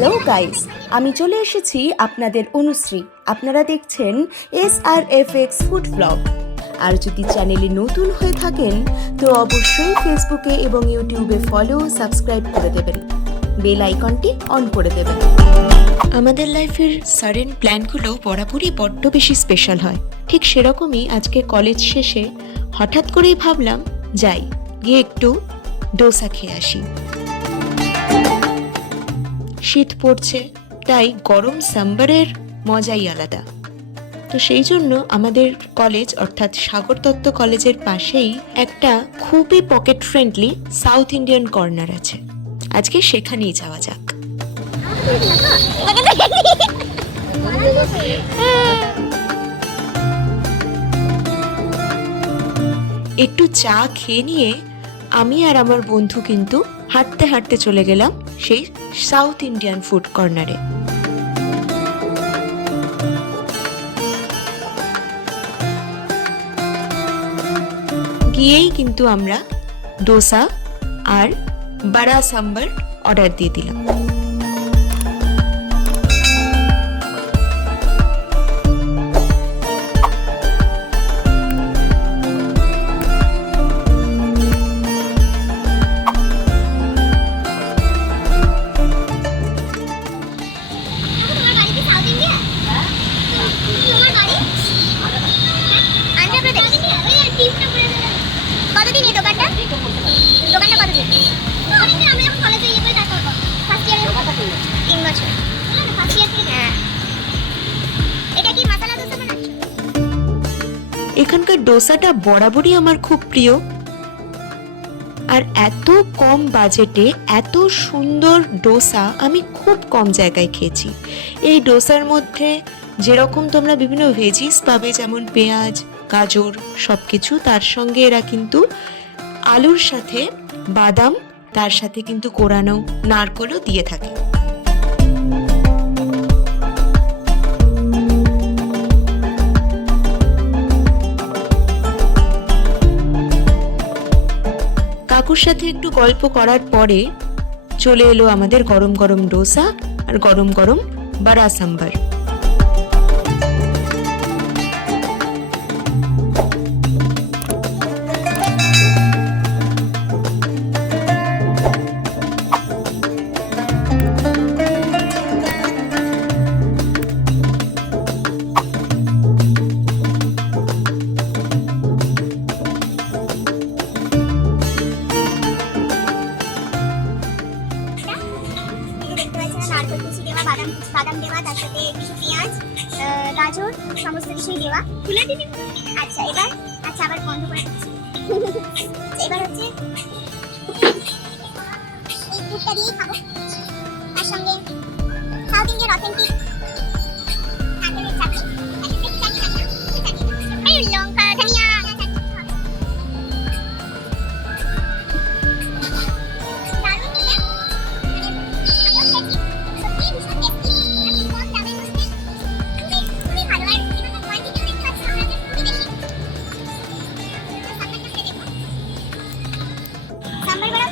Hello guys, আমি চলে এসেছি আপনাদের অনুশ্রী। আপনারা দেখছেন SRFX ফুড ব্লগ। আর যদি চ্যানেলে নতুন হয়ে থাকেন তো অবশ্যই ফেসবুকে এবং ইউটিউবে ফলো সাবস্ক্রাইব করে দেবেন, বেল আইকনটি অন করে দেবেন। আমাদের লাইফের সাডেন প্ল্যানগুলো বরাবরই বড্ড বেশি স্পেশাল হয়। ঠিক সেরকমই আজকে কলেজ শেষে হঠাৎ করেই ভাবলাম যাই গিয়ে একটু ডোসা খেয়ে আসি। শীত পড়ছে, তাই গরম সাম্বারের মজাই আলাদা। তো সেই জন্য আমাদের কলেজ অর্থাৎ সাগর দত্ত কলেজের পাশেই একটা খুবই pocket friendly south Indian corner আছে। আজকে সেখানেই যাওয়া যাক। একটু চা খেয়ে নিয়ে আমি আর আমার বন্ধু কিন্তু হাঁটতে হাঁটতে চলে গেলাম সেই সাউথ ইন্ডিয়ান ফুড কর্নারে। গিয়েই কিন্তু আমরা ডোসা আর বড়া সাম্বার অর্ডার দিয়ে দিলাম। এখানকার ডোসাটা বরাবরই আমার খুব প্রিয়, আর এত কম বাজেটে এত সুন্দর ডোসা আমি খুব কম জায়গায় খেয়েছি। এই ডোসার মধ্যে যেরকম তোমরা বিভিন্ন ভেজিস পাবে, যেমন পেঁয়াজ, গাজর সবকিছু, তার সঙ্গে এরা কিন্তু আলুর সাথে বাদাম, তার সাথে কিন্তু কোরানো নারকেলও দিয়ে থাকে। কাকুর সাথে একটু গল্প করার পরে চলে এলো আমাদের গরম গরম ডোসা আর গরম গরম বড়া সাম্বার। বাদাম দেওয়া, তার সাথে কিছু পেঁয়াজ, গাজর, সমস্ত কিছুই দেওয়া। খুলে দিবি? আচ্ছা, এবার আচ্ছা আবার বন্ধ করে দিচ্ছি। এবার হচ্ছে এই দুধটা দিয়ে খাবো, তার সঙ্গে সাউথ ইন্ডিয়ান অথেন্টিক নারকেলের চাটনি, এই লঙ্কা, ধনিয়া,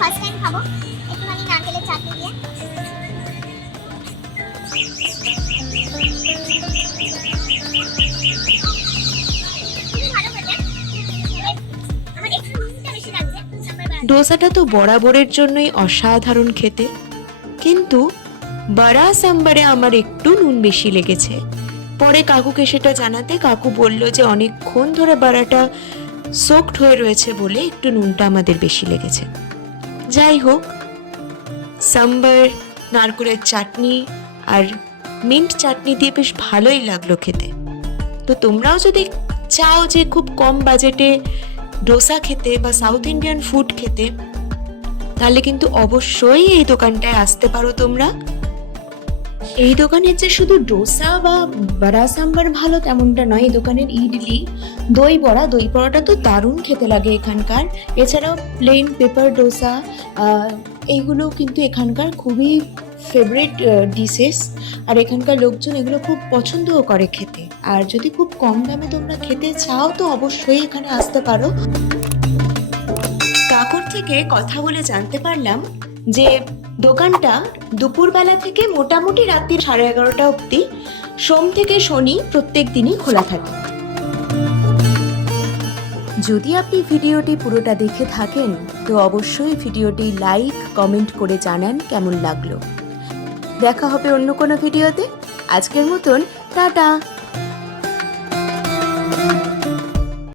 ফার্স্ট টাইম খাবো একটুখানি নারকেলের চাটনি দিয়ে। ডোসাটা তো বরাবরের জন্যই অসাধারণ খেতে, কিন্তু বড়া সাম্বারে আমার একটু নুন বেশি লেগেছে। পরে কাকুকে সেটা জানাতে কাকু বলল যে অনেকক্ষণ ধরে বড়াটা সোকড হয়ে রয়েছে বলে একটু নুনটা আমাদের বেশি লেগেছে। যাই হোক, সাম্বার, নারকেলের চাটনি আর মিন্ট চাটনি দিয়ে বেশ ভালোই লাগলো খেতে। তো তোমরাও যদি চাও যে খুব কম বাজেটে ডোসা খেতে বা সাউথ ইন্ডিয়ান ফুড খেতে, তাহলে কিন্তু অবশ্যই এই দোকানটায় আসতে পারো তোমরা। এই দোকানের যে শুধু ডোসা বা বড়া সাম্বার ভালো তেমনটা নয়, এই দোকানের ইডলি, দই বড়া, দই বড়াটা তো দারুণ খেতে লাগে এখানকার। এছাড়াও প্লেন পেপার ডোসা, এইগুলো কিন্তু এখানকার খুবই ফেভারিট ডিশেস, আর এখানকার লোকজন এগুলো খুব পছন্দও করে খেতে। আর যদি খুব কম দামে তোমরা খেতে চাও তো অবশ্যই এখানে আসতে পারো। কাকুর থেকে কথা বলে জানতে পারলাম যে দোকানটা দুপুরবেলা থেকে মোটামুটি রাত্রি 11:30 অবধি সোম থেকে শনি প্রত্যেক দিনই খোলা থাকে। যদি আপনি ভিডিওটি পুরোটা দেখে থাকেন তো অবশ্যই ভিডিওটি লাইক কমেন্ট করে জানান কেমন লাগলো। দেখা হবে অন্য কোনো ভিডিওতে। আজকের মতন টাটা।